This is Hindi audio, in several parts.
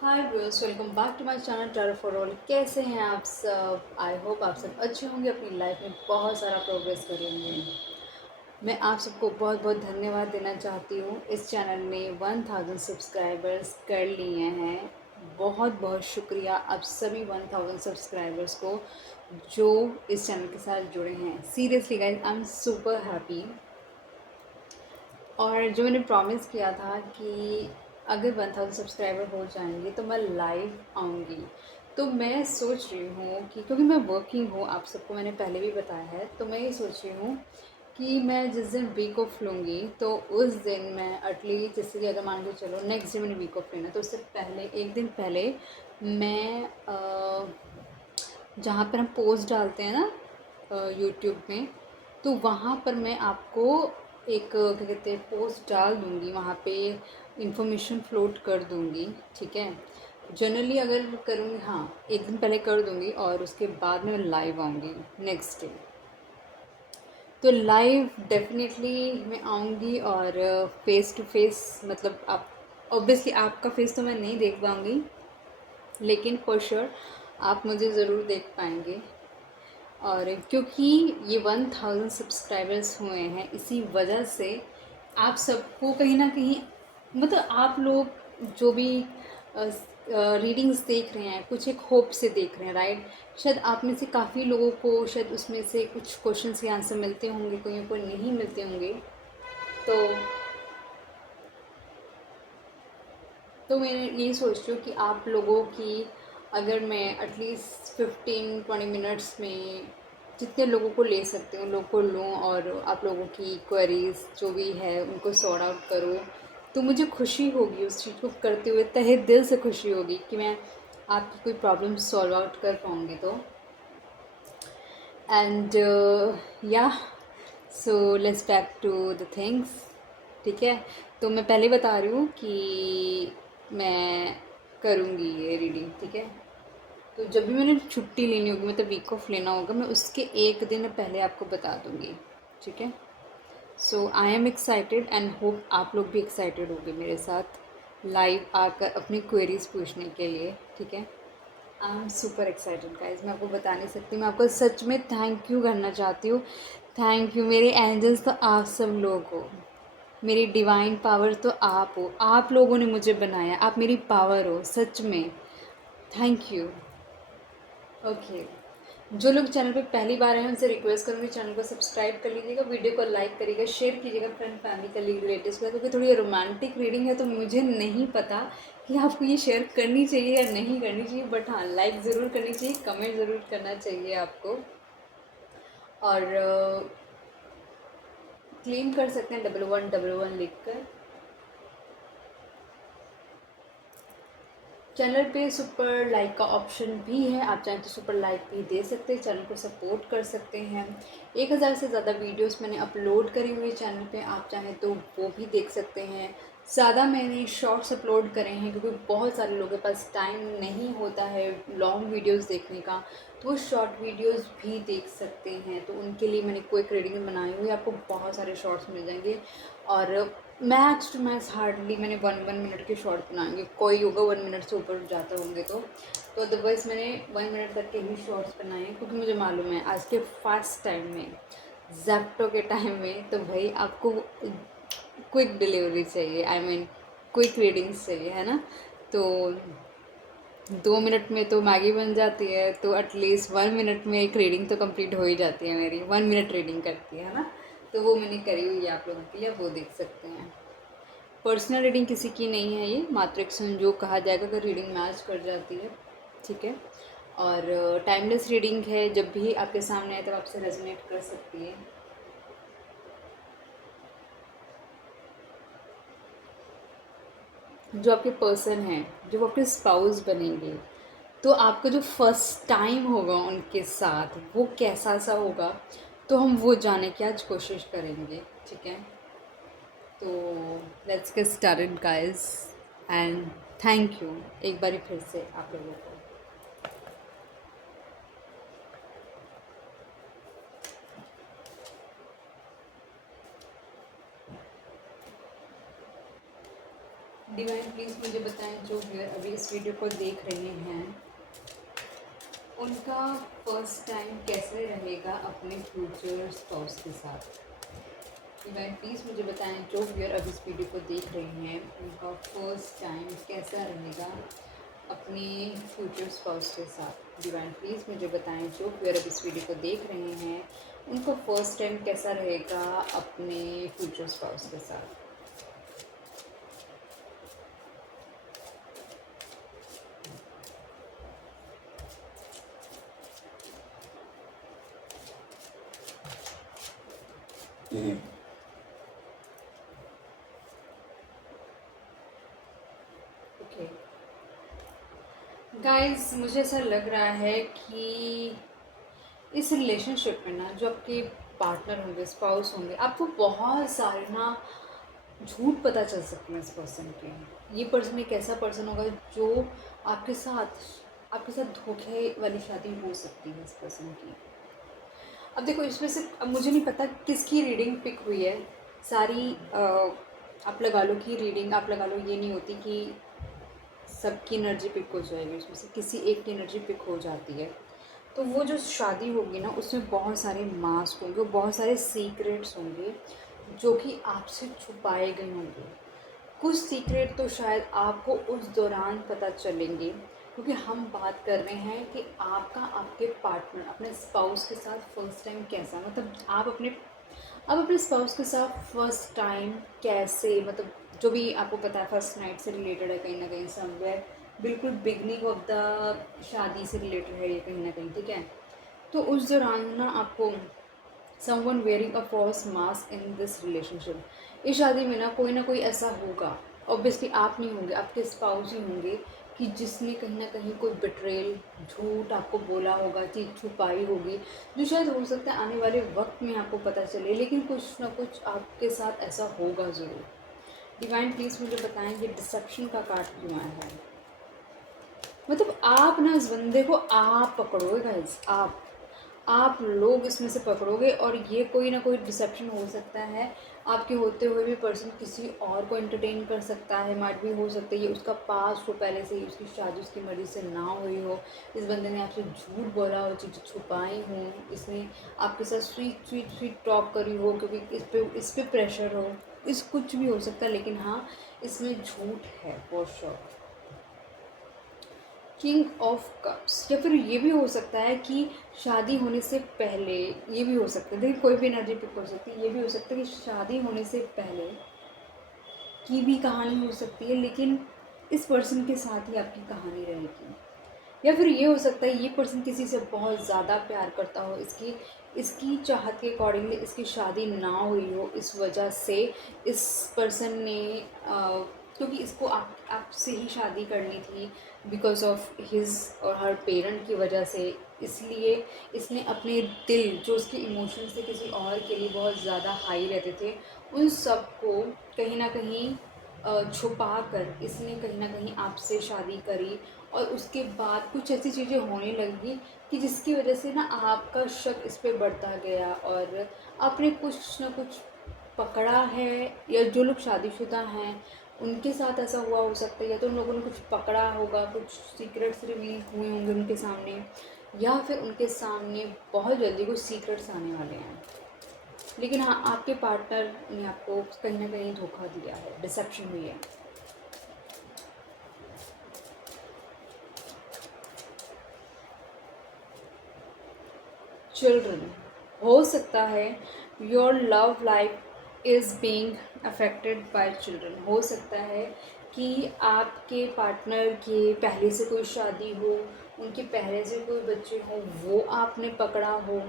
Hi viewers, welcome back to my channel tarot for all. कैसे हैं आप सब? आई होप आप सब अच्छे होंगे, अपनी लाइफ में बहुत सारा प्रोग्रेस करेंगे। मैं आप सबको बहुत बहुत धन्यवाद देना चाहती हूँ। इस चैनल ने 1000 सब्सक्राइबर्स कर लिए हैं। बहुत बहुत शुक्रिया आप सभी 1000 सब्सक्राइबर्स को जो इस चैनल के साथ जुड़े हैं। Seriously guys, I am super happy. और जो मैंने प्रॉमिस किया था कि अगर 1000 सब्सक्राइबर हो जाएंगे तो मैं लाइव आऊँगी। तो मैं सोच रही हूँ कि क्योंकि मैं वर्किंग हूँ, आप सबको मैंने पहले भी बताया है, तो मैं ये सोच रही हूँ कि मैं जिस दिन वीक ऑफ लूँगी तो उस दिन मैं एटलीस्ट, जैसे कि अगर मान के चलो नेक्स्ट डे मैंने वीक ऑफ लेना, तो उससे पहले एक दिन पहले मैं जहाँ पर हम पोस्ट डालते हैं ना यूट्यूब में, तो वहाँ पर मैं आपको एक क्या कहते हैं पोस्ट डाल दूँगी, वहाँ पे इंफॉर्मेशन फ्लोट कर दूँगी। ठीक है, जनरली अगर करूँगी, हाँ एक दिन पहले कर दूँगी और उसके बाद में मैं लाइव आऊँगी नेक्स्ट डे। तो लाइव डेफिनेटली मैं आऊँगी और फेस टू फेस, मतलब आप ऑब्वियसली आपका फेस तो मैं नहीं देख पाऊँगी, लेकिन फॉर श्योर आप मुझे ज़रूर देख पाएंगे। और क्योंकि ये 1000 सब्सक्राइबर्स हुए हैं, इसी वजह से आप सबको कहीं ना कहीं, मतलब आप लोग जो भी रीडिंग्स देख रहे हैं, कुछ एक होप से देख रहे हैं, राइट। शायद आप में से काफ़ी लोगों को शायद उसमें से कुछ क्वेश्चंस के आंसर मिलते होंगे, कोई को नहीं मिलते होंगे। तो मैं यही सोचती हूँ कि आप लोगों की, अगर मैं एटलीस्ट 15-20 मिनट्स में जितने लोगों को ले सकती हूँ, लोगों को लूँ और आप लोगों की क्वेरीज जो भी है उनको सॉर्ट आउट करूँ, तो मुझे खुशी होगी उस चीज़ को करते हुए, तहे दिल से खुशी होगी कि मैं आपकी कोई प्रॉब्लम सॉल्व आउट कर पाऊँगी। तो एंड या so let's back to the things. ठीक है, तो मैं पहले बता रही हूँ कि मैं करूँगी ये रीडिंग। ठीक है, तो जब भी मैंने छुट्टी लेनी होगी, मतलब वीक ऑफ लेना होगा, मैं उसके एक दिन पहले आपको बता दूँगी। ठीक है, so I am excited and hope आप लोग भी एक्साइटेड होंगे मेरे साथ लाइव आकर अपनी क्वेरीज पूछने के लिए। ठीक है, I am super excited guys, मैं आपको बता नहीं सकती। मैं आपको सच में थैंक यू करना चाहती हूँ। थैंक यू मेरे एंजल्स, तो आप सब लोग हो। मेरी डिवाइन पावर तो आप हो, आप लोगों ने मुझे बनाया, आप मेरी पावर हो सच में। Thank you. ओके, जो लोग चैनल पे पहली बार हैं उनसे रिक्वेस्ट करूँगी चैनल को सब्सक्राइब कर लीजिएगा, वीडियो को लाइक करिएगा, शेयर कीजिएगा फ्रेंड फैमिली कलीग रिलेटिव्स के साथ, क्योंकि थोड़ी रोमांटिक रीडिंग है तो मुझे नहीं पता कि आपको ये शेयर करनी चाहिए या नहीं करनी चाहिए, बट हाँ लाइक ज़रूर करनी चाहिए, कमेंट ज़रूर करना चाहिए आपको। और क्लेम कर सकते हैं 1111 लिख कर। चैनल पे सुपर लाइक का ऑप्शन भी है, आप चाहें तो सुपर लाइक भी दे सकते हैं, चैनल को सपोर्ट कर सकते हैं। 1000 से ज़्यादा वीडियोस मैंने अपलोड करी हुई है चैनल पे, आप चाहें तो वो भी देख सकते हैं। ज़्यादा मैंने शॉर्ट्स अपलोड करे हैं क्योंकि बहुत सारे लोगों के पास टाइम नहीं होता है लॉन्ग वीडियोस देखने का, तो वो शॉर्ट वीडियोस भी देख सकते हैं। तो उनके लिए मैंने क्विक रीडिंग बनाई हुई है, आपको बहुत सारे शॉर्ट्स मिल जाएंगे। और मैक्स टू मैक्स हार्डली मैंने 1 मिनट के शॉर्ट बनाएंगे, कोई होगा 1 मिनट से ऊपर जाते होंगे तो अदरवाइज़ मैंने 1 मिनट तक के ही शॉर्ट्स बनाए हैं, क्योंकि मुझे मालूम है आज के फास्ट टाइम में, जैप्टो के टाइम में, तो भाई आपको क्विक डिलीवरी चाहिए, आई मीन क्विक रीडिंग्स चाहिए, है ना। तो 2 मिनट में तो मैगी बन जाती है, तो एटलीस्ट 1 मिनट में एक रीडिंग तो कंप्लीट हो ही जाती है मेरी, 1 मिनट रीडिंग करती है ना। तो वो मैंने करी हुई है आप लोगों के लिए, आप वो देख सकते हैं। पर्सनल रीडिंग किसी की नहीं है, ये मात्र एक संजोग कहा जाएगा अगर रीडिंग मैच कर जाती है। ठीक है, और टाइमलेस रीडिंग है, जब भी आपके सामने आए तब आपसे रेजोनेट कर सकती है। जो आपके पर्सन हैं, जो आपके स्पाउस बनेंगे, तो आपका जो फर्स्ट टाइम होगा उनके साथ वो कैसा सा होगा, तो हम वो जानने की आज कोशिश करेंगे। ठीक है, तो let's get started guys, and thank you एक बार फिर से आप लोगों को। डिवाइन प्लीज़ मुझे बताएं, जो व्यूअर अभी इस वीडियो को देख रहे हैं उनका फर्स्ट टाइम कैसे रहेगा अपने फ्यूचर स्पाउस के साथ। डिवाइन प्लीज़ मुझे बताएं, जो व्यूअर अभी इस वीडियो को देख रहे हैं उनका फर्स्ट टाइम कैसा रहेगा अपने फ्यूचर स्पाउस के साथ। डिवाइन प्लीज़ मुझे बताएं, जो व्यूअर अभी इस वीडियो को देख रहे हैं उनका फर्स्ट टाइम कैसा रहेगा अपने फ्यूचर स्पाउस के साथ। ओके गाइस, मुझे ऐसा लग रहा है कि इस रिलेशनशिप में ना जो आपके पार्टनर होंगे, स्पाउस होंगे, आपको बहुत सारे ना झूठ पता चल सकते हैं इस पर्सन के। ये पर्सन एक ऐसा पर्सन होगा जो आपके साथ धोखे वाली शादी हो सकती है इस पर्सन की। अब देखो, इसमें से अब मुझे नहीं पता किसकी रीडिंग पिक हुई है। सारी आप लगा लो कि रीडिंग आप लगा लो, ये नहीं होती कि सबकी एनर्जी पिक हो जाएगी, उसमें से किसी एक की एनर्जी पिक हो जाती है। तो वो जो शादी होगी ना, उसमें बहुत सारे मास्क होंगे, बहुत सारे सीक्रेट्स होंगे जो कि आपसे छुपाए गए होंगे। कुछ सीक्रेट तो शायद आपको उस दौरान पता चलेंगे, क्योंकि हम बात कर रहे हैं कि आपका आपके पार्टनर अपने स्पाउस के साथ फर्स्ट टाइम कैसा, मतलब आप अपने स्पाउस के साथ फर्स्ट टाइम कैसे, मतलब जो भी आपको पता है फर्स्ट नाइट से रिलेटेड है कहीं ना कहीं, समवेयर बिल्कुल बिगनिंग ऑफ द शादी से रिलेटेड है ये कहीं ना कहीं, ठीक है। तो उस दौरान ना आपको someone wearing a false mask in this relationship, इस शादी में ना कोई ऐसा होगा, ऑब्वियसली आप नहीं होंगे, आपके स्पाउस ही होंगे, कि जिसने कहीं ना कहीं कोई बिट्रेल, झूठ आपको बोला होगा, चीज़ छुपाई होगी, जो शायद हो सकता है आने वाले वक्त में आपको पता चले, लेकिन कुछ ना कुछ आपके साथ ऐसा होगा ज़रूर। डिवाइन प्लीज़ मुझे बताएं, ये डिसेप्शन का कार्ड क्यों आया है। मतलब आप ना इस बंदे को आप पकड़ोगे गाइस, आप लोग इसमें से पकड़ोगे, और ये कोई ना कोई डिसेप्शन हो सकता है आपके होते हुए भी। पर्सन किसी और को एंटरटेन कर सकता है, माइट भी हो सकता है ये उसका पास्ट हो, पहले से ही उसकी शादी उसकी मर्जी से ना हुई हो, इस बंदे ने आपसे झूठ बोला हो, चीज़ें छुपाई हों, इसने आपके साथ स्वीट स्वीट स्वीट टॉक करी हो, क्योंकि इस पे प्रेशर हो, इस कुछ भी हो सकता है, लेकिन हाँ इसमें झूठ है for sure. King of cups, या फिर ये भी हो सकता है कि शादी होने से पहले, ये भी हो सकता है, देखिए कोई भी एनर्जी पिक हो सकती है, ये भी हो सकता है कि शादी होने से पहले की भी कहानी हो सकती है, लेकिन इस पर्सन के साथ ही आपकी कहानी रहेगी। या फिर ये हो सकता है ये पर्सन किसी से बहुत ज़्यादा प्यार करता हो, इसकी इसकी चाहत के अकॉर्डिंगली इसकी शादी ना हुई हो, इस वजह से इस पर्सन ने क्योंकि इसको आपसे ही शादी करनी थी, बिकॉज ऑफ हिज और हर पेरेंट की वजह से, इसलिए इसने अपने दिल, जो उसके इमोशंस थे किसी और के लिए बहुत ज़्यादा हाई रहते थे, उन सब को कहीं ना कहीं छुपा कर इसने कहीं ना कहीं आपसे शादी करी। और उसके बाद कुछ ऐसी चीज़ें होने लगी कि जिसकी वजह से ना आपका शक इस पे बढ़ता गया, और आपने कुछ ना कुछ पकड़ा है, या जो लोग शादीशुदा हैं उनके साथ ऐसा हुआ हो सकता है, या तो उन लोगों ने कुछ पकड़ा होगा, कुछ सीक्रेट्स रिवील हुए होंगे उनके सामने, या फिर उनके सामने बहुत जल्दी कुछ सीक्रेट्स आने वाले हैं। लेकिन हाँ, आपके पार्टनर ने आपको कहीं ना कहीं धोखा दिया है, डिसेप्शन हुई है। चिल्ड्रन, हो सकता है your love life is being affected by children, हो सकता है कि आपके पार्टनर के पहले से कोई शादी हो, उनके पहले से कोई बच्चे हों, वो आपने पकड़ा हो,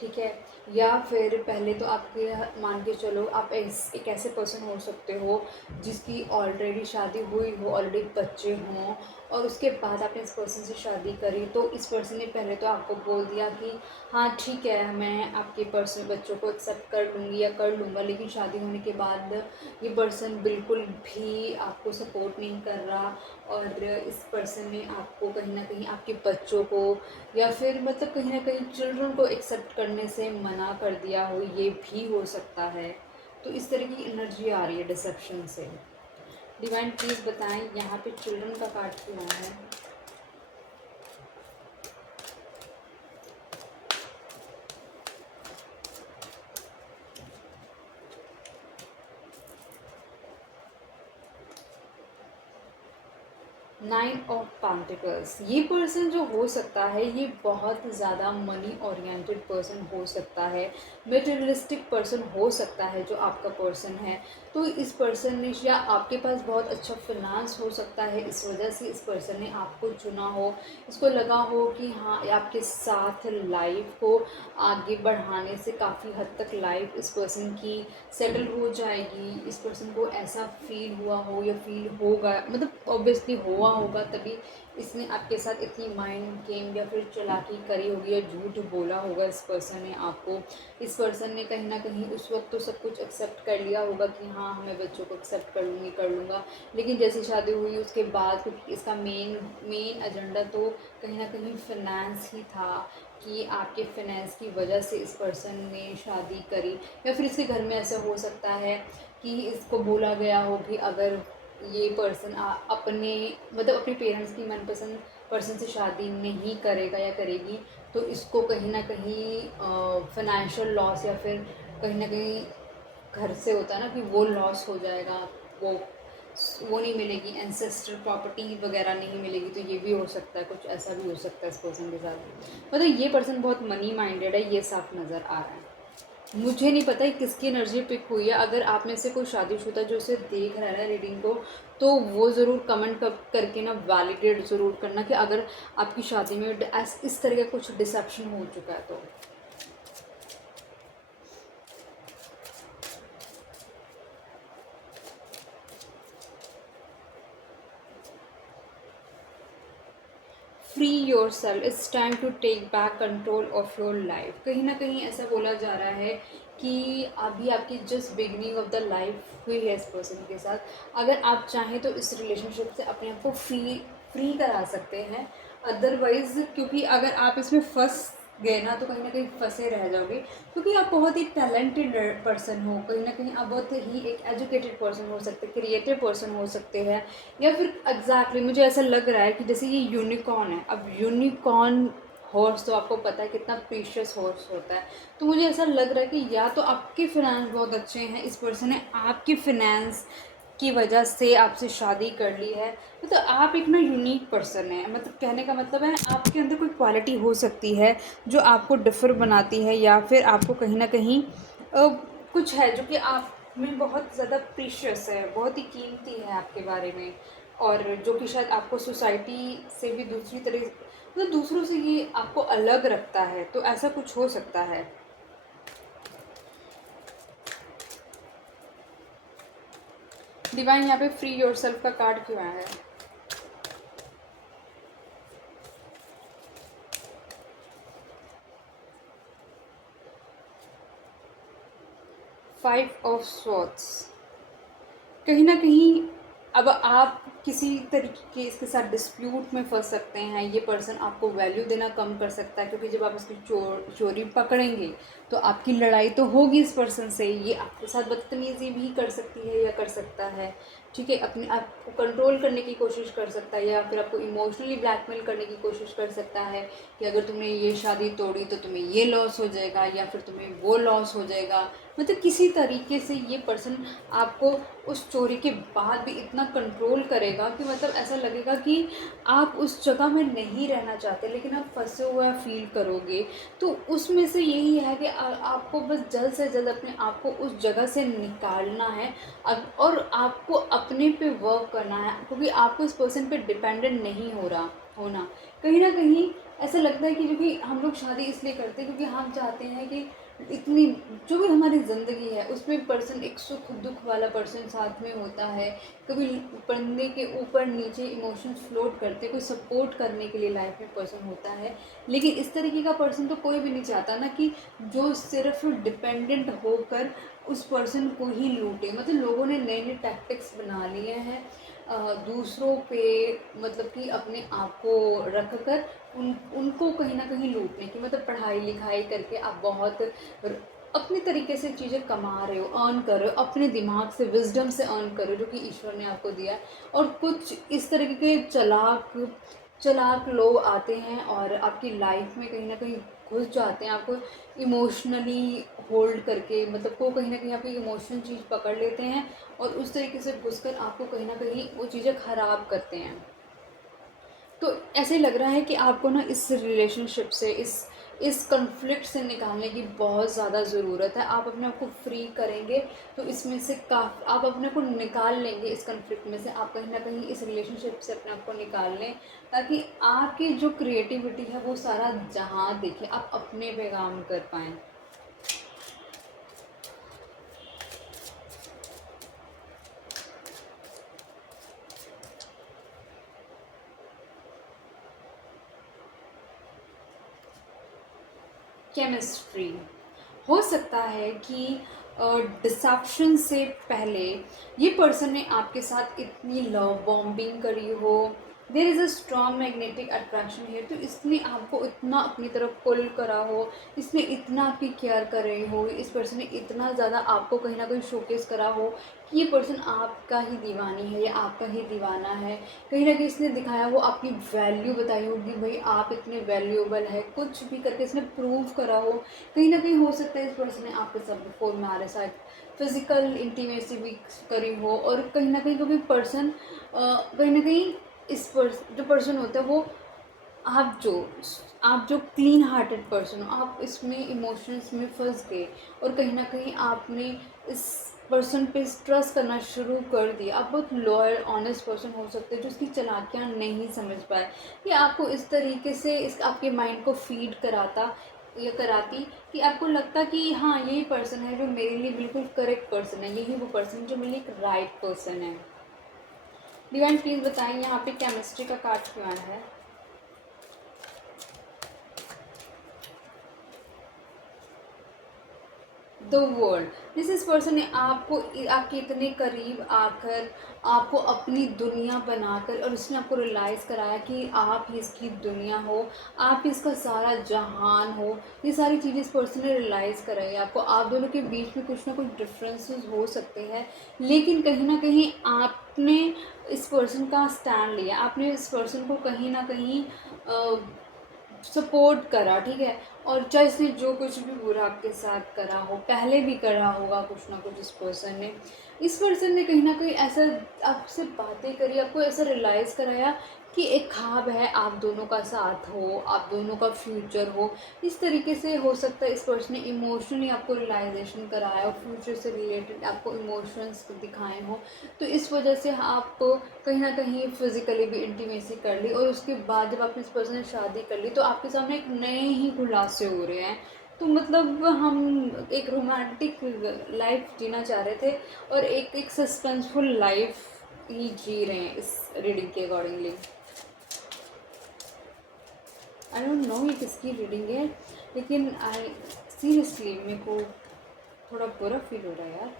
ठीक है। या फिर पहले तो आपके, मान के चलो आप एक ऐसे पर्सन हो सकते हो जिसकी ऑलरेडी शादी हुई हो, ऑलरेडी बच्चे हों, और उसके बाद आपने इस पर्सन से शादी करी, तो इस पर्सन ने पहले तो आपको बोल दिया कि हाँ ठीक है, मैं आपके पर्सन बच्चों को एक्सेप्ट कर लूँगी या कर लूँगा, लेकिन शादी होने के बाद ये पर्सन बिल्कुल भी आपको सपोर्ट नहीं कर रहा, और इस पर्सन ने आपको कहीं ना कहीं आपके बच्चों को, या फिर मतलब कहीं ना कहीं चिल्ड्रन को एक्सेप्ट करने से मना कर दिया हो, ये भी हो सकता है। तो इस तरह की एनर्जी आ रही है डिसेप्शन से। डिवाइन प्लीज़ बताएं यहाँ पे चिल्ड्रन का कार्ड क्यों आया है। नाइन ऑफ पेंटिकल्स, ये पर्सन जो हो सकता है ये बहुत ज़्यादा मनी ओरिएंटेड पर्सन हो सकता है, मटेरियलिस्टिक पर्सन हो सकता है जो आपका पर्सन है। तो इस पर्सन ने, या आपके पास बहुत अच्छा फिनांस हो सकता है, इस वजह से इस पर्सन ने आपको चुना हो। इसको लगा हो कि हाँ आपके साथ लाइफ को आगे बढ़ाने से काफ़ी हद तक लाइफ इस पर्सन की सेटल हो जाएगी। इस पर्सन को ऐसा फील हुआ हो या फील होगा, मतलब ऑब्वियसली हुआ होगा, तभी इसने आपके साथ इतनी माइंड गेम या फिर चालाकी करी होगी या झूठ बोला होगा इस पर्सन ने आपको। इस पर्सन ने कहीं ना कहीं उस वक्त तो सब कुछ एक्सेप्ट कर लिया होगा कि हाँ मैं बच्चों को एक्सेप्ट कर लूँगी, कर लूँगा, लेकिन जैसे शादी हुई उसके बाद, क्योंकि इसका मेन एजेंडा तो कहीं ना कहीं फिनेंस ही था कि आपके फाइनेंस की वजह से इस पर्सन ने शादी करी। या फिर इसके घर में ऐसा हो सकता है कि इसको बोला गया हो कि अगर ये पर्सन अपने मतलब अपने पेरेंट्स की मनपसंद पर्सन से शादी नहीं करेगा या करेगी तो इसको कहीं ना कहीं फाइनेंशियल लॉस या फिर कहीं ना कहीं घर से होता है ना कि वो लॉस हो जाएगा, वो वो नहीं मिलेगी, एंसेस्टर प्रॉपर्टी वगैरह नहीं मिलेगी। तो ये भी हो सकता है, कुछ ऐसा भी हो सकता है इस पर्सन के साथ। मतलब ये पर्सन बहुत मनी माइंडेड है, ये साफ नज़र आ रहा है। मुझे नहीं पता किसकी एनर्जी पिक हुई है। अगर आप में से कोई शादीशुदा जो इसे देख रहा है रीडिंग को, तो वो ज़रूर कमेंट करके ना वैलिडेट ज़रूर करना कि अगर आपकी शादी में इस तरह का कुछ डिसेप्शन हो चुका है तो। Free yourself, it's time to take back control of your life. कहीं ना कहीं ऐसा बोला जा रहा है कि अभी आपकी just beginning of the life हुई है इस पर्सन के साथ। अगर आप चाहें तो इस रिलेशनशिप से अपने आप को फ्री करा सकते हैं। अदरवाइज़ क्योंकि अगर आप इसमें फंस गए ना तो कहीं ना कहीं फंसे रह जाओगे, क्योंकि आप बहुत ही टैलेंटेड पर्सन हो, कहीं ना कहीं आप बहुत ही एक एजुकेटेड पर्सन हो सकते हैं, क्रिएटिव पर्सन हो सकते हैं। या फिर मुझे ऐसा लग रहा है कि जैसे ये यूनिकॉर्न है, अब यूनिकॉर्न हॉर्स तो आपको पता है कितना प्रीशियस हॉर्स होता है। तो मुझे ऐसा लग रहा है कि या तो आपके फिनेंस बहुत अच्छे हैं, इस पर्सन ने आपके फिनेंस की वजह से आपसे शादी कर ली है। तो आप एक ना यूनिक पर्सन है, मतलब कहने का मतलब है आपके अंदर कोई क्वालिटी हो सकती है जो आपको डिफर बनाती है, या फिर आपको कहीं ना कहीं कुछ है जो कि आप में बहुत ज़्यादा प्रीशियस है, बहुत ही कीमती है आपके बारे में, और जो कि शायद आपको सोसाइटी से भी दूसरी तरह मतलब दूसरों से ये आपको अलग रखता है। तो ऐसा कुछ हो सकता है। डिवाइन यहाँ पे फ्री योरसेल्फ का कार्ड क्यों आया है। 5 ऑफ स्वॉर्ड्स, कहीं ना कहीं अब आप किसी तरीके के इसके साथ डिस्प्यूट में फंस सकते हैं। ये पर्सन आपको वैल्यू देना कम कर सकता है, क्योंकि जब आप उसकी चोरी पकड़ेंगे तो आपकी लड़ाई तो होगी इस पर्सन से। ये आपके साथ बदतमीज़ी भी कर सकती है या कर सकता है, ठीक है, अपने आप को कंट्रोल करने की कोशिश कर सकता है, या फिर आपको इमोशनली ब्लैकमेल करने की कोशिश कर सकता है कि अगर तुमने ये शादी तोड़ी तो तुम्हें ये लॉस हो जाएगा या फिर तुम्हें वो लॉस हो जाएगा। मतलब किसी तरीके से ये पर्सन आपको उस चोरी के बाद भी इतना कंट्रोल करेगा कि मतलब ऐसा लगेगा कि आप उस जगह में नहीं रहना चाहते, लेकिन आप फंसे हुआ फील करोगे। तो उसमें से यही है कि आपको बस जल्द से जल्द अपने आप को उस जगह से निकालना है, और आपको अपने पे वर्क करना है, क्योंकि आपको इस पर्सन पे डिपेंडेंट नहीं होना। कहीं ना कहीं ऐसा लगता है कि जो कि हम लोग शादी इसलिए करते हैं क्योंकि हम चाहते हैं कि इतनी जो भी हमारी ज़िंदगी है उसमें पर्सन एक सुख दुख वाला पर्सन साथ में होता है। कभी बंदे के ऊपर नीचे इमोशंस फ्लोट करते, कोई सपोर्ट करने के लिए लाइफ में पर्सन होता है। लेकिन इस तरीके का पर्सन तो कोई भी नहीं चाहता ना कि जो सिर्फ डिपेंडेंट होकर उस पर्सन को ही लूटे। मतलब लोगों ने नए नए टैक्टिक्स बना लिए हैं दूसरों पे, मतलब कि अपने आप को रख कर उनको कहीं ना कहीं लूटने की। मतलब पढ़ाई लिखाई करके आप बहुत अपने तरीके से चीज़ें कमा रहे हो, अर्न कर रहे हो, अपने दिमाग से, विजडम से अर्न कर रहे हो जो कि ईश्वर ने आपको दिया है। और कुछ इस तरीके के चालाक चालाक लोग आते हैं और आपकी लाइफ में कहीं ना कहीं घुस जाते हैं, आपको इमोशनली होल्ड करके, मतलब को कहीं ना कहीं आपकी इमोशनल चीज़ पकड़ लेते हैं और उस तरीके से घुसकर आपको कहीं ना कहीं वो चीज़ें ख़राब करते हैं। तो ऐसे लग रहा है कि आपको ना इस रिलेशनशिप से, इस कॉन्फ्लिक्ट से निकालने की बहुत ज़्यादा ज़रूरत है। आप अपने आप को फ्री करेंगे तो इसमें से आप अपने को निकाल लेंगे इस कॉन्फ्लिक्ट में से। आप कहीं ना कहीं इस रिलेशनशिप से अपने आप को निकाल लें ताकि आपकी जो क्रिएटिविटी है वो सारा जहाँ देखे, आप अपने पे काम कर पाएँ। केमिस्ट्री हो सकता है कि डिसेप्शन से पहले ये पर्सन ने आपके साथ इतनी लव बॉम्बिंग करी हो, there is a strong magnetic attraction है, तो इसने आपको इतना अपनी तरफ पुल करा हो, इसने इतना आपकी केयर कर रही हो, इस पर्सन ने इतना ज़्यादा आपको कहीं ना कहीं शोकेस करा हो कि ये पर्सन आपका ही दीवानी है या आपका ही दीवाना है। कहीं ना कहीं इसने दिखाया हो, आपकी वैल्यू बताई होगी, भाई आप इतने वैल्यूएबल है, कुछ भी करके इसने प्रूव करा हो। कहीं ना कहीं हो सकता है इस पर्सन ने आपके साथ बिफोर मैरिज शायद फिजिकल इंटीमेसी भी करी हो। और कहीं ना कहीं क्योंकि पर्सन कहीं ना कहीं जो पर्सन होता है वो आप जो आप जो क्लीन हार्टेड पर्सन हो, आप इसमें इमोशंस में फंस गए और कहीं ना कहीं आपने इस पर्सन पे ट्रस्ट करना शुरू कर दिया। आप बहुत लॉयल ऑनेस्ट पर्सन हो सकते हैं जो उसकी चालाकियाँ नहीं समझ पाए, या आपको इस तरीके से इस आपके माइंड को फीड कराता या कराती कि आपको लगता कि हाँ यही पर्सन है जो मेरे लिए बिल्कुल करेक्ट पर्सन है, यही वो पर्सन जो मेरे लिए एक राइट पर्सन है। डिवाइन प्लीज़ बताएं यहाँ पे केमिस्ट्री का कार्ड क्यों आया है। द वर्ल्ड, जिस पर्सन ने आपको आपके इतने करीब आकर आपको अपनी दुनिया बनाकर और उसने आपको रियलाइज़ कराया कि आप ही इसकी दुनिया हो, आप ही इसका सारा जहान हो। ये सारी चीज़ें इस पर्सन ने रियलाइज़ कराई आपको। आप दोनों के बीच में कुछ ना कुछ डिफरेंसेस हो सकते हैं, लेकिन कहीं ना कहीं आपने इस पर्सन का स्टैंड लिया, आपने इस पर्सन को कहीं ना कहीं सपोर्ट करा, ठीक है। और चाहे इसने जो कुछ भी बुरा आपके साथ करा हो, पहले भी करा होगा कुछ ना कुछ, इस पर्सन ने कहीं ना कहीं ऐसा आपसे बातें करी, आपको ऐसा रियलाइज़ कराया कि एक ख्वाब है आप दोनों का साथ हो, आप दोनों का फ्यूचर हो। इस तरीके से हो सकता है इस पर्सन ने इमोशनली आपको रियलाइजेशन कराया और फ्यूचर से रिलेटेड आपको इमोशंस दिखाए हों। तो इस वजह से आप कहीं ना कहीं फिजिकली भी इंटीमेसी कर ली और उसके बाद जब आपने इस पर्सन से शादी कर ली तो आपके सामने एक नए ही खुलासे हो रहे हैं। तो मतलब हम एक रोमांटिक लाइफ जीना चाह रहे थे और एक सस्पेंसफुल लाइफ ही जी रहे हैं इस रीडिंग के अकॉर्डिंगली। आई डोंट नो ये किसकी रीडिंग है, लेकिन आई सीरियसली मेरे को थोड़ा बुरा फील हो रहा है यार।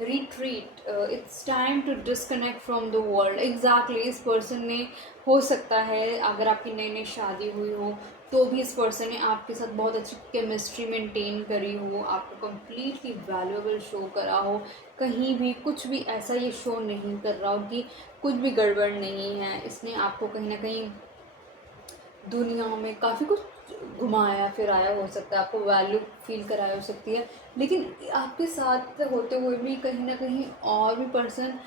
Retreat, it's time to disconnect from the world. Exactly इस पर्सन ने, हो सकता है अगर आपकी नई नई शादी हुई हो तो भी इस पर्सन ने आपके साथ बहुत अच्छी केमिस्ट्री मेंटेन करी हो, आपको कम्प्लीटली वैल्यूएबल शो करा हो, कहीं भी कुछ भी ऐसा ये शो नहीं कर रहा हो कि कुछ भी गड़बड़ नहीं है। इसने आपको कहीं ना कहीं दुनिया में काफ़ी कुछ घुमाया फिराया, हो सकता है आपको वैल्यू फील कराया हो सकती है, लेकिन आपके साथ होते हुए भी कहीं ना कहीं और भी पर्सन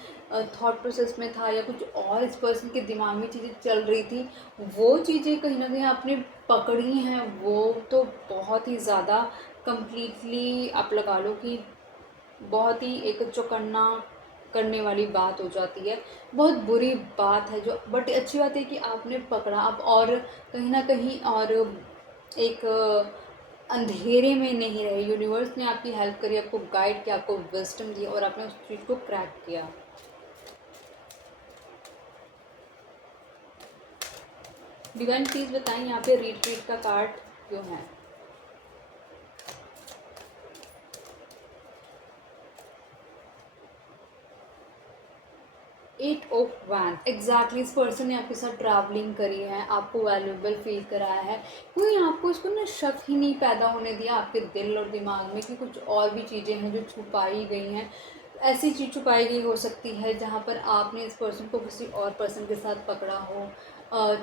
थॉट प्रोसेस में था या कुछ और इस पर्सन के दिमाग में चीज़ें चल रही थी। वो चीज़ें कहीं ना कहीं आपने पकड़ी हैं, वो तो बहुत ही ज़्यादा कंप्लीटली आप लगा लो कि बहुत ही एक चौकन्ना करने वाली बात हो जाती है। बहुत बुरी बात है जो, बट अच्छी बात है कि आपने पकड़ा अब, और कहीं ना कहीं और एक अंधेरे में नहीं रहे। यूनिवर्स ने आपकी हेल्प करी, आपको गाइड किया, आपको विजडम दिया और आपने उस चीज़ को क्रैक किया। डिवाइन प्लीज़ बताएं यहाँ पे रिट्रीट का कार्ड क्यों है। एट ऑफ वैन एग्जैक्टली इस पर्सन ने आपके साथ ट्रैवलिंग करी है, आपको वैल्यूएबल फील कराया है, कोई आपको इसको ना शक ही नहीं पैदा होने दिया आपके दिल और दिमाग में कि कुछ और भी चीज़ें हैं जो छुपाई गई हैं। ऐसी चीज़ छुपाई गई हो सकती है जहाँ पर आपने इस पर्सन को किसी और पर्सन के साथ पकड़ा हो,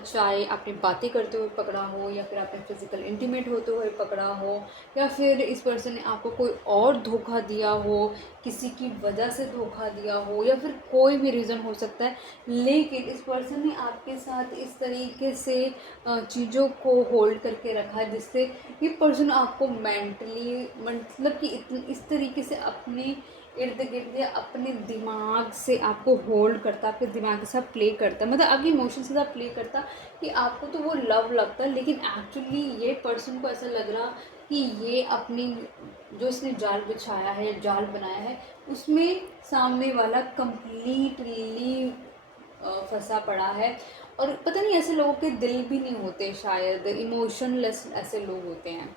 चाहे आपने बातें करते हुए पकड़ा हो, या फिर आपने फिज़िकल इंटीमेट होते हुए पकड़ा हो, या फिर इस पर्सन ने आपको कोई और धोखा दिया हो, किसी की वजह से धोखा दिया हो, या फिर कोई भी रीज़न हो सकता है। लेकिन इस पर्सन ने आपके साथ इस तरीके से चीज़ों को होल्ड करके रखा है जिससे ये पर्सन आपको मेंटली मतलब कि इस तरीके से अपने इर्द गिर्द या अपने दिमाग से आपको होल्ड करता, आपके दिमाग के साथ प्ले करता, मतलब आपके इमोशन के साथ प्ले करता कि आपको तो वो लव लगता है, लेकिन एक्चुअली ये पर्सन को ऐसा लग रहा कि ये अपनी जो इसने जाल बिछाया है, जाल बनाया है, उसमें सामने वाला कंप्लीटली फंसा पड़ा है। और पता नहीं ऐसे लोगों के दिल भी नहीं होते, शायद इमोशनलेस ऐसे लोग होते हैं।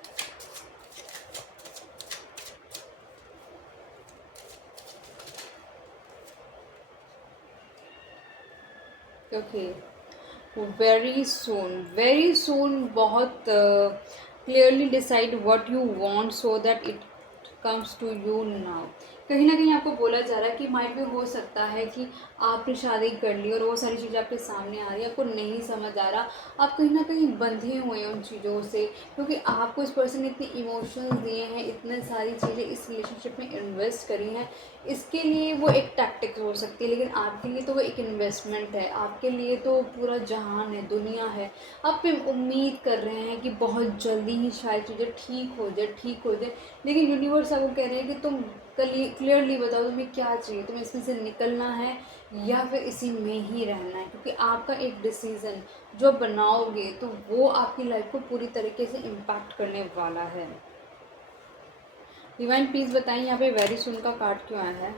ओके, वेरी सून बहुत clearly decide what you want so that it comes to you now. कहीं ना कहीं आपको बोला जा रहा है कि माइट भी हो सकता है कि आपने शादी कर ली और वो सारी चीज़ें आपके सामने आ रही है, आपको नहीं समझ आ रहा, आप कहीं ना कहीं बंधे हुए हैं उन चीज़ों से, क्योंकि आपको इस पर्सन ने इतने इमोशंस दिए हैं, इतने सारी चीज़ें इस रिलेशनशिप में इन्वेस्ट करी हैं। इसके लिए वो एक टैक्टिक हो सकती है, लेकिन आपके लिए तो वो एक इन्वेस्टमेंट है, आपके लिए तो पूरा जहान है, दुनिया है। आप पे उम्मीद कर रहे हैं कि बहुत जल्दी ही शायद चीज़ें ठीक हो जाए, ठीक हो जाए, लेकिन यूनिवर्स आपको कह रहे हैं कि तुम क्लियरली बताओ तुम्हें क्या चाहिए, तुम्हें इसमें से निकलना है या फिर इसी में ही रहना है, क्योंकि आपका एक डिसीज़न जो बनाओगे तो वो आपकी लाइफ को पूरी तरीके से इम्पैक्ट करने वाला है। डिवाइन प्लीज़ बताएं यहाँ पे वेरी सुन का कार्ड क्यों आया है।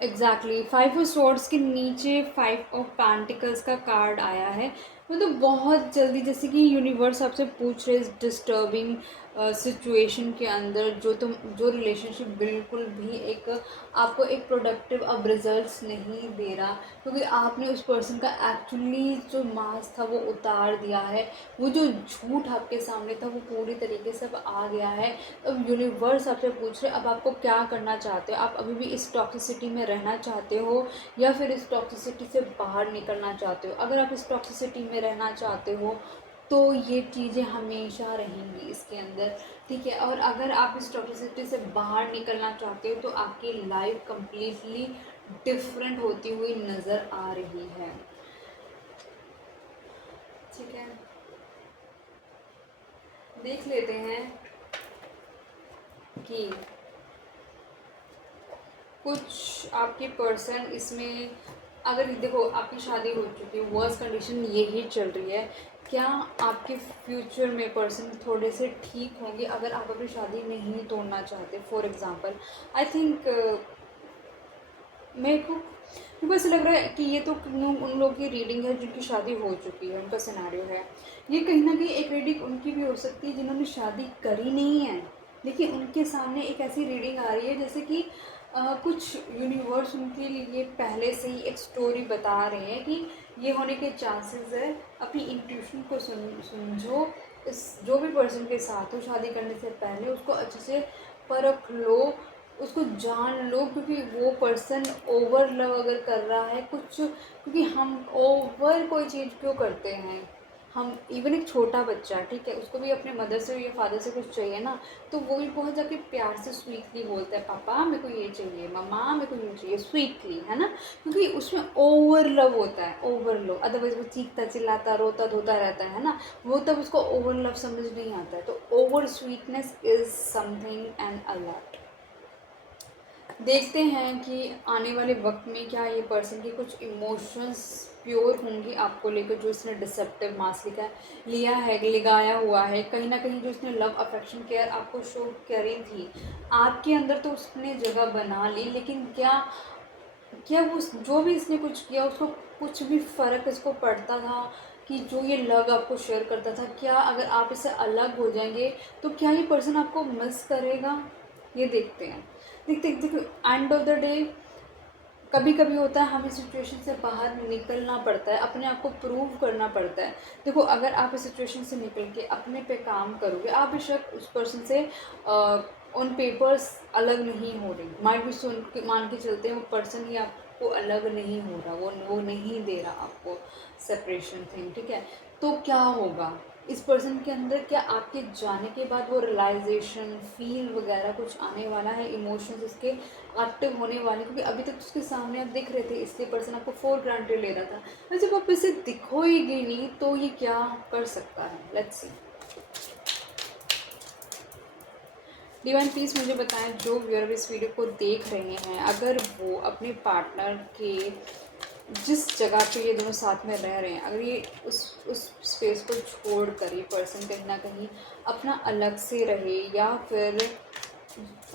एग्जैक्टली 5 ऑफ स्वॉर्ड्स के नीचे 5 ऑफ पेंटिकल्स का कार्ड आया है। मतलब बहुत जल्दी, जैसे कि यूनिवर्स आपसे पूछ रहे इस डिस्टर्बिंग सिचुएशन के अंदर जो रिलेशनशिप बिल्कुल भी एक आपको एक प्रोडक्टिव अब रिजल्ट्स नहीं दे रहा, क्योंकि आपने उस पर्सन का एक्चुअली जो मास्क था वो उतार दिया है, वो जो झूठ आपके सामने था वो पूरी तरीके से अब आ गया है। अब यूनिवर्स आपसे पूछ रहे अब आपको क्या करना चाहते हो, आप अभी भी इस टॉक्सिसिटी में रहना चाहते हो या फिर इस टॉक्सिसिटी से बाहर निकलना चाहते हो। अगर आप इस टॉक्सिसिटी में रहना चाहते हो तो ये चीज़ें हमेशा रहेंगी इसके अंदर, ठीक है। और अगर आप इस टॉक्सिसिटी से बाहर निकलना चाहते हो तो आपकी लाइफ कंप्लीटली डिफरेंट होती हुई नज़र आ रही है, ठीक है। देख लेते हैं कि कुछ आपके पर्सन इसमें, अगर देखो आपकी शादी हो चुकी है, वर्स्ट कंडीशन यही चल रही है, क्या आपके फ्यूचर में पर्सन थोड़े से ठीक होंगे अगर आप अपनी शादी नहीं तोड़ना चाहते। फॉर एग्ज़ाम्पल आई थिंक मेरे को ऐसा लग रहा है कि ये तो उन लोगों की रीडिंग है जिनकी शादी हो चुकी है, उनका सिनेरियो है। ये कहीं ना कहीं एक रीडिंग उनकी भी हो सकती है जिन्होंने शादी करी नहीं है, लेकिन उनके सामने एक ऐसी रीडिंग आ रही है जैसे कि कुछ यूनिवर्स उनके लिए पहले से ही एक स्टोरी बता रहे हैं कि ये होने के चांसेस है। अपनी इंट्यूशन को समझो, इस जो भी पर्सन के साथ हो शादी करने से पहले उसको अच्छे से परख लो, उसको जान लो, क्योंकि वो पर्सन ओवर लव अगर कर रहा है कुछ, क्योंकि हम ओवर कोई चीज़ क्यों करते हैं, हम इवन एक छोटा बच्चा, ठीक है, उसको भी अपने मदर से या फादर से कुछ चाहिए ना, तो वो भी बहुत जाके प्यार से स्वीटली बोलता है पापा मेरे को ये चाहिए, मम्मा मेरे को ये चाहिए, स्वीटली, है ना, क्योंकि उसमें ओवर लव होता है, ओवर लव। अदरवाइज वो चीखता चिल्लाता रोता धोता रहता है ना, वो तब उसको ओवर लव समझ नहीं आता है। तो over sweetness is something and a lot. देखते हैं कि आने वाले वक्त में क्या ये पर्सन की कुछ इमोशंस प्योर होंगी आपको लेकर, जो इसने डिसेप्टिव मास्क लिया है, लगाया हुआ है। कहीं ना कहीं जो इसने लव अफेक्शन केयर आपको शो करी थी आपके अंदर, तो उसने जगह बना ली, लेकिन क्या क्या वो जो भी इसने कुछ किया उसको कुछ भी फ़र्क इसको पड़ता था कि जो ये लव आपको शेयर करता था, क्या अगर आप इससे अलग हो जाएंगे तो क्या ये पर्सन आपको मिस करेगा? ये देखते हैं। देखते देखो, एंड ऑफ द डे कभी कभी होता है हमें सिचुएशन से बाहर निकलना पड़ता है, अपने आप को प्रूव करना पड़ता है। देखो, अगर आप इस सिचुएशन से निकल के अपने पे काम करोगे, आप बेशक उस पर्सन से ऑन पेपर्स अलग नहीं हो रही, माइट भी सुन के मान के चलते हैं वो पर्सन ही आपको अलग नहीं हो रहा, वो नहीं दे रहा आपको सेपरेशन थिंग, ठीक है। तो क्या होगा इस पर्सन के अंदर? क्या आपके जाने के बाद वो रियलाइजेशन फील वगैरह कुछ आने वाला है, इमोशंस इसके एक्टिव होने वाले? क्योंकि अभी तक उसके सामने आप दिख रहे थे, इसलिए पर्सन आपको फॉर ग्रांटेड ले रहा था। और जब आप इसे दिखोएगी नहीं तो ये क्या कर सकता है? Let's see. डिवाइन प्लीज़ मुझे बताएं, जो व्यूअर इस वीडियो को देख रहे हैं, अगर वो अपने पार्टनर के जिस जगह पे ये दोनों साथ में रह रहे हैं, अगर ये उस स्पेस को छोड़ कर ये पर्सन कहीं ना कहीं अपना अलग से रहे, या फिर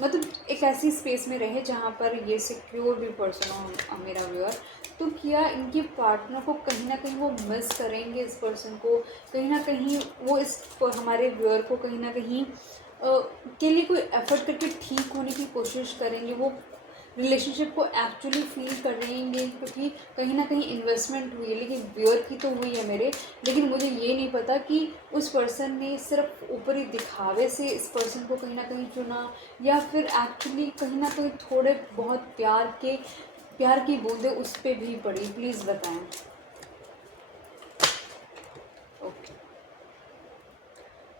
मतलब एक ऐसी स्पेस में रहे जहाँ पर ये सिक्योर भी पर्सन हो मेरा व्यूअर, तो क्या इनके पार्टनर को कहीं ना कहीं वो मिस करेंगे? इस पर्सन को कहीं ना कहीं वो इस हमारे व्यूअर को कहीं ना कहीं के लिए कोई एफर्ट करके ठीक होने की कोशिश करेंगे, वो रिलेशनशिप को एक्चुअली फील करेंगे? क्योंकि कहीं ना कहीं इन्वेस्टमेंट हुई है, लेकिन व्यूअर की तो हुई है मेरे, लेकिन मुझे ये नहीं पता कि उस पर्सन ने सिर्फ ऊपरी दिखावे से इस पर्सन को कहीं ना कहीं चुना, या फिर एक्चुअली कहीं ना कहीं थोड़े बहुत प्यार की बूंदें उस पर भी पड़ी। प्लीज़ बताएं। ओके,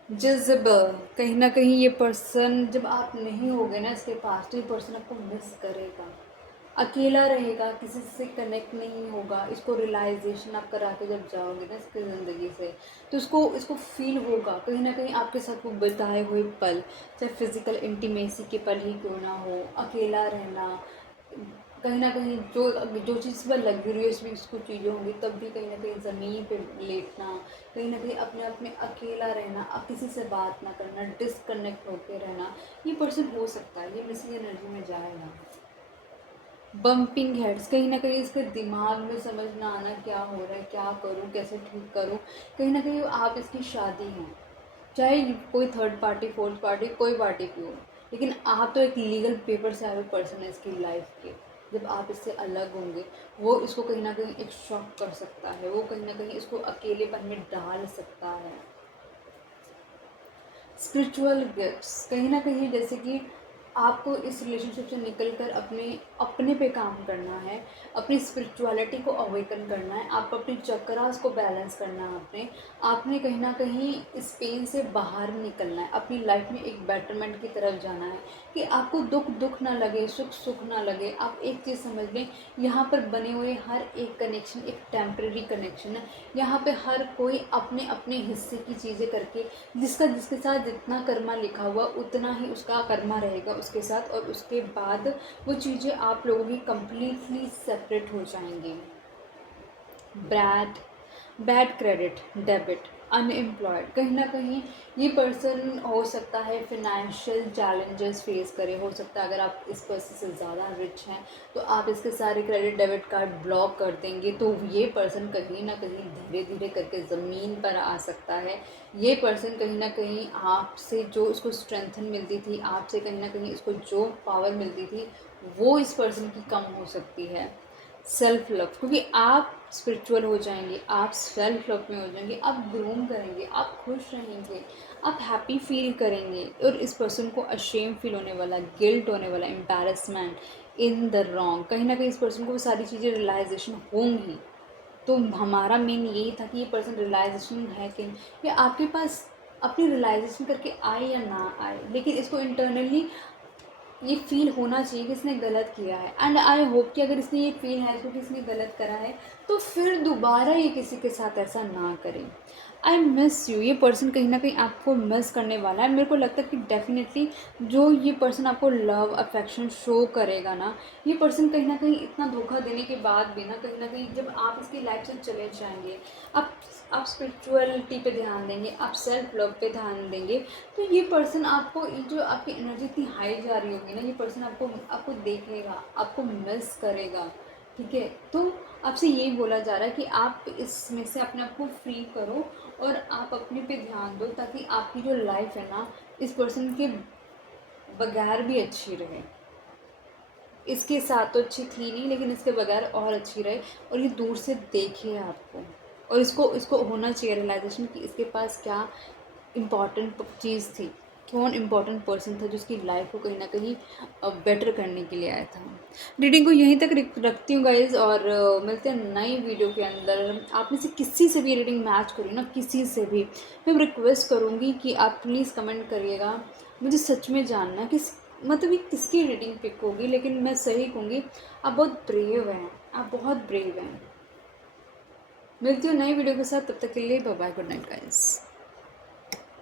जज़्ब, कहीं ना कहीं ये पर्सन जब आप नहीं होगे ना इसके पास, तो ये पर्सन आपको मिस करेगा, अकेला रहेगा, किसी से कनेक्ट नहीं होगा। इसको रियलाइजेशन आप करा के जब जाओगे ना इसकी ज़िंदगी से, तो इसको फील होगा कहीं ना कहीं आपके साथ वो बिताए हुए पल, चाहे फिज़िकल इंटीमेसी के पल ही क्यों ना हो, अकेला रहना, कहीं ना कहीं जो चीज़ पर लग्जरियस भी उसको चीज़ें होंगी, तब भी कहीं ना कहीं ज़मीन पे लेटना, कहीं ना कहीं अपने आप में अकेला रहना, अब किसी से बात ना करना, डिसकनेक्ट होकर रहना, ये पर्सन हो सकता है, ये मिसिंग एनर्जी में जाएगा। बम्पिंग हेड्स, कहीं ना कहीं इसके दिमाग में समझ ना आना क्या हो रहा है, क्या करूँ, कैसे ठीक करूँ। कहीं ना कहीं आप इसकी शादी हैं, चाहे कोई थर्ड पार्टी, फोर्थ पार्टी, कोई पार्टी की हो, लेकिन आप तो एक लीगल पेपर से आए हुए पर्सन है इसकी लाइफ के। जब आप इससे अलग होंगे, वो इसको कहीं ना कहीं एक शॉक कर सकता है, वो कहीं ना कहीं इसको अकेलेपन में डाल सकता है। स्पिरिचुअल गिफ्ट्स, कहीं ना कहीं जैसे कि आपको इस रिलेशनशिप से निकलकर अपने अपने पे काम करना है, अपनी स्पिरिचुअलिटी को अवेकन करना है, आप अपनी चक्रास को बैलेंस करना है, आपने कहीं ना कहीं इस पेन से बाहर निकलना है, अपनी लाइफ में एक बेटरमेंट की तरफ जाना है, कि आपको दुख दुख ना लगे, सुख सुख ना लगे। आप एक चीज़ समझ लें, यहाँ पर बने हुए हर एक कनेक्शन एक टेम्प्रेरी कनेक्शन है। यहाँ पे हर कोई अपने अपने हिस्से की चीज़ें करके, जिसके साथ जितना कर्मा लिखा हुआ उतना ही उसका कर्मा रहेगा उसके साथ, और उसके बाद वो चीज़ें आप लोगों की कम्प्लीटली सेपरेट हो जाएंगी। बैड क्रेडिट डेबिट, अनएम्प्लॉयड, कहीं ना कहीं ये पर्सन हो सकता है फिनेंशियल चैलेंजेस फेस करे, हो सकता है अगर आप इस पर्सन से ज़्यादा रिच हैं तो आप इसके सारे क्रेडिट डेबिट कार्ड ब्लॉक कर देंगे, तो ये पर्सन कहीं ना कहीं धीरे धीरे करके ज़मीन पर आ सकता है। ये पर्सन कहीं ना कहीं आपसे जो इसको स्ट्रेंथन मिलती थी, आपसे कहीं ना कहीं इसको जो पावर मिलती थी, वो इस पर्सन की कम हो सकती है। सेल्फ लव, क्योंकि आप स्पिरिचुअल हो जाएंगे, आप सेल्फ लव में हो जाएंगे, आप ग्रूम करेंगे, आप खुश रहेंगे, आप हैप्पी फील करेंगे, और इस पर्सन को अशेम फील होने वाला, गिल्ट होने वाला, एम्बैरसमेंट, इन द रॉन्ग, कहीं ना कहीं इस पर्सन को वो सारी चीज़ें रियलाइजेशन होंगी। तो हमारा मेन यही था कि ये पर्सन रियलाइजेशन है कि या आपके पास अपनी रियलाइजेशन करके आए या ना आए, लेकिन इसको इंटरनली ये फील होना चाहिए कि इसने गलत किया है। एंड आई होप कि अगर इसने ये फील है इसको कि इसने गलत करा है, तो फिर दोबारा ये किसी के साथ ऐसा ना करें। आई मिस यू, ये पर्सन कहीं ना कहीं आपको मिस करने वाला है। मेरे को लगता है कि डेफिनेटली जो ये पर्सन आपको लव अफेक्शन शो करेगा ना, ये पर्सन कहीं ना कहीं इतना धोखा देने के बाद भी ना, कहीं ना कहीं जब आप इसकी लाइफ से चले जाएंगे, आप स्पिरिचुअलिटी पे ध्यान देंगे, आप सेल्फ लव पे ध्यान देंगे, तो ये पर्सन आपको, ये जो आपकी एनर्जी इतनी हाई जा रही होगी ना, ये पर्सन आपको आपको देखेगा, आपको मिस करेगा, ठीक है। तो आपसे यही बोला जा रहा है कि आप इसमें से अपने आप को फ्री करो और आप अपने पे ध्यान दो, ताकि आपकी जो लाइफ है ना इस पर्सन के बगैर भी अच्छी रहे। इसके साथ तो अच्छी थी नहीं, लेकिन इसके बगैर और अच्छी रहे, और ये दूर से देखे आपको, और इसको इसको होना चाहिए रियलाइजेशन कि इसके पास क्या इम्पॉर्टेंट चीज़ थी, कौन इम्पॉर्टेंट पर्सन था जो उसकी लाइफ को कहीं ना कहीं बेटर करने के लिए आया था। रीडिंग को यहीं तक रखती हूँ गाइज, और मिलते हैं नई वीडियो के अंदर। आप में से किसी से भी रीडिंग मैच करूँ ना, किसी से भी मैं रिक्वेस्ट करूँगी कि आप प्लीज़ कमेंट करिएगा। मुझे सच में जानना है कि मतलब ये किसकी रीडिंग पिक होगी, लेकिन मैं सही कहूँगी आप बहुत ब्रेव हैं, आप बहुत ब्रेव हैं। मिलती हूँ नई वीडियो के साथ, तब तक के लिए bye bye, good night guys.